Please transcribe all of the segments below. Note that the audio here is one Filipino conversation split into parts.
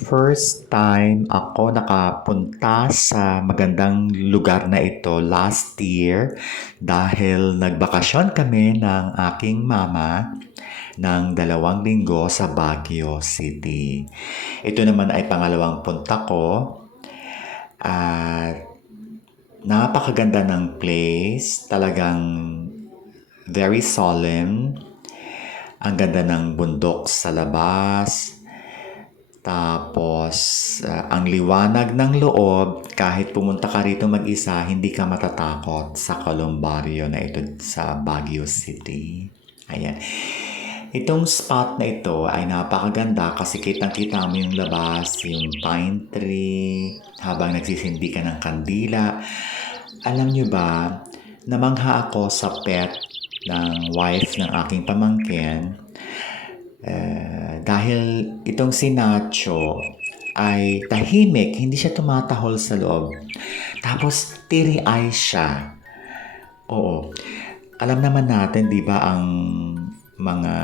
First time ako nakapunta sa magandang lugar na ito last year dahil nagbakasyon kami ng aking mama ng dalawang linggo sa Baguio City. Ito naman ay pangalawang punta ko at napakaganda ng place, talagang very solemn. Ang ganda ng bundok sa labas. Tapos, ah, ang liwanag ng loob, kahit pumunta ka rito mag-isa, hindi ka matatakot sa Columbario na ito sa Baguio City. Ayan. Itong spot na ito ay napakaganda kasi kitang-kita mo yung labas, yung pine tree, habang nagsisindi ka ng kandila. Alam nyo ba, namangha ako sa pet ng wife ng aking pamangkin dahil itong si Nacho ay tahimik, hindi siya tumatahol sa loob. Tapos, teary-eye siya. Oo. Alam naman natin, di ba, ang mga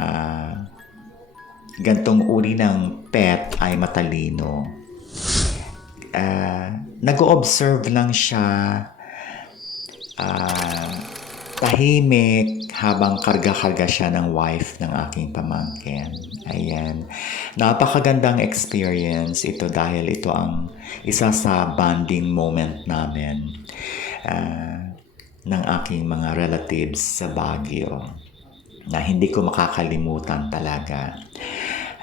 gantong uri ng pet ay matalino. Uh, nag-observe lang siya ah, tahimik habang karga-karga siya ng wife ng aking pamangkin. Ayan. Napakagandang experience ito dahil ito ang isa sa bonding moment namin ah, ng aking mga relatives sa Baguio na hindi ko makakalimutan talaga.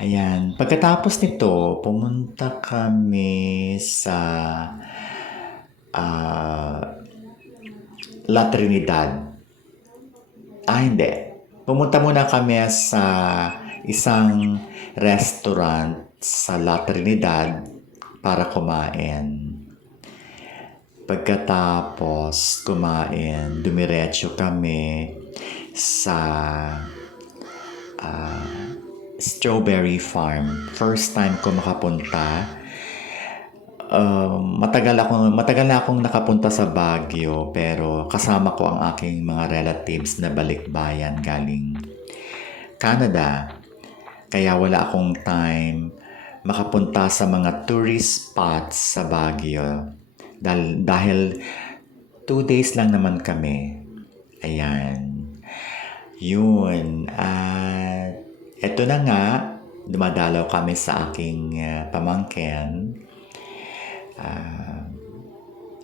Ayan. Pagkatapos nito, pumunta kami sa ah, La Trinidad. Ah, hindi. Pumunta muna kami sa isang restaurant sa La Trinidad para kumain. Pagkatapos kumain, dumiretso kami sa ah, Strawberry Farm. First time ko makapunta. Um, matagal ako matagal na akong nakapunta sa Baguio pero kasama ko ang aking mga relatives na balikbayan galing Canada. Kaya wala akong time makapunta sa mga tourist spots sa Baguio. Dahil, dahil two days lang naman kami. Ayan. Yun. At eto na nga, dumadalaw kami sa aking ah, pamangkin. Ah,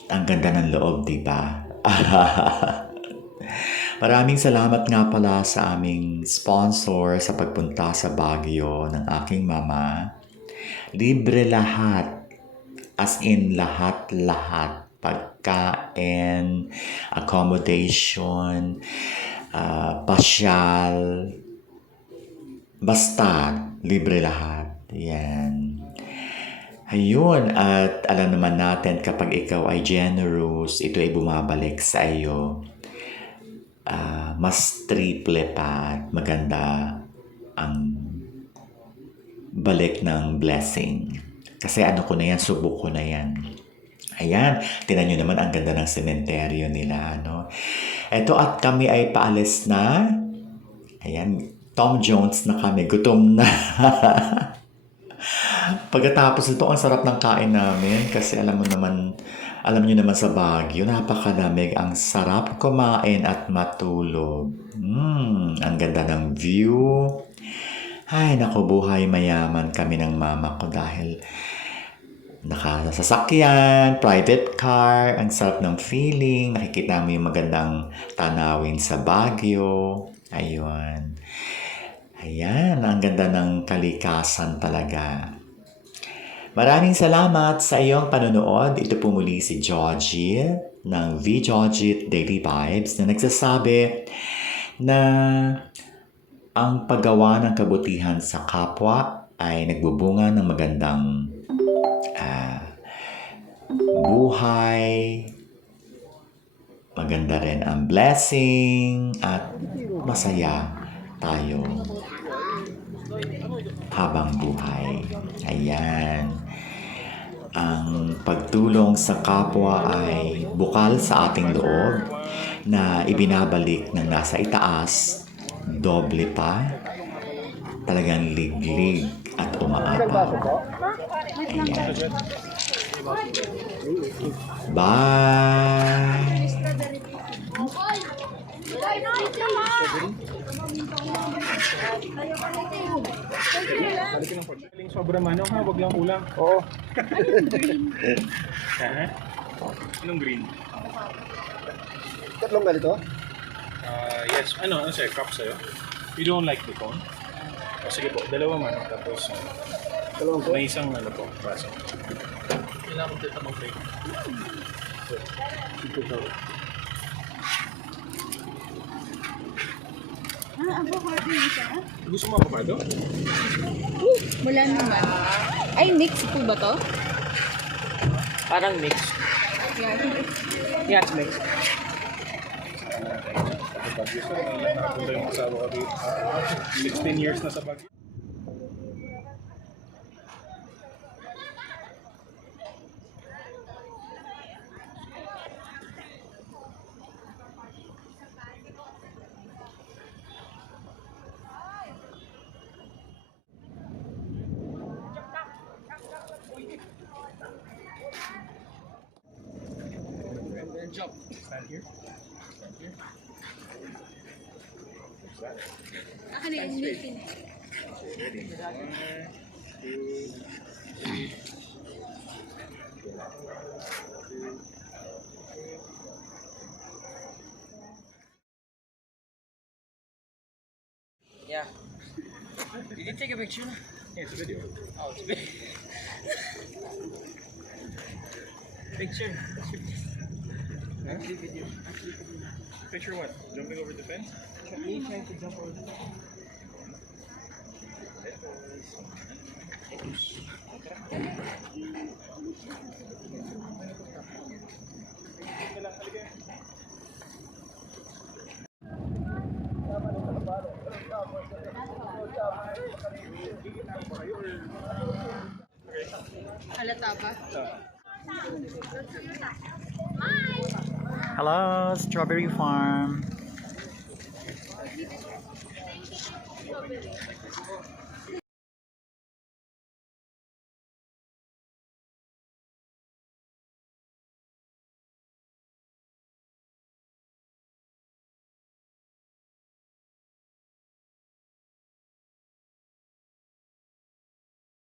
ang ganda ng loob, di ba? Maraming salamat nga pala sa aming sponsor sa pagpunta sa Baguio ng aking mama. Libre lahat. As in lahat-lahat. Pagkain, accommodation, ah, pasyal, basta libre lahat. Yan. Ayun, at alam naman natin kapag ikaw ay generous, ito ay bumabalik sa iyo. Ah, mas triple pa at maganda ang balik ng blessing. Kasi ano ko na yan, subok ko na yan. Ayan, tinan nyo naman ang ganda ng sementeryo nila. No? Eto at kami ay paalis na. Ayan, Tom Jones na kami. Gutom na. Pagkatapos ito, ang sarap ng kain namin kasi alam mo naman, alam niyo naman sa Baguio, napakalamig. Ang sarap kumain at matulog. Mm, ang ganda ng view. Ay, naku, buhay mayaman kami ng mama ko dahil nakasasakyan, private car, ang sarap ng feeling, nakikita mo yung magandang tanawin sa Baguio. Ayun. Ayan, ang ganda ng kalikasan talaga. Maraming salamat sa iyong panonood. Ito po muli si Georgie ng V. Georgie Daily Vibes na nagsasabi na ang paggawa ng kabutihan sa kapwa ay nagbubunga ng magandang ah, buhay, maganda rin ang blessing at masaya tayo habang buhay. Ayan. Ang pagtulong sa kapwa ay bukal sa ating loob na ibinabalik ng nasa itaas, doble pa talagang liglig at umaapa. Ayan. Bye! Balik ng sobrang ano ha, wag lang kulang. Oo. Ha? Anong green? Tatlong ganito? Ah, yes. Ano, ano sa'yo? Cup sa'yo? You don't like the cone? O sige po, dalawang ano, tapos uh, Dalawang po. may isang ano po, baso. Kailangan ko dito mag-break. Ah, avocado yung isa? Gusto mo avocado? Wala naman. Ay, mix po ba to? Parang mix. Yeah. Yeah, it's lang nakapunta yung asawa ko dito. Ah, 16 years na sa Baguio. Stand here. Stand here. Ako na yung meeting. Yeah. Did you take a picture? Yeah, it's a video. Oh, it's big. picture. Picture what? Jumping over the fence? Me trying to jump over the Halata ba? Hello, Strawberry Farm.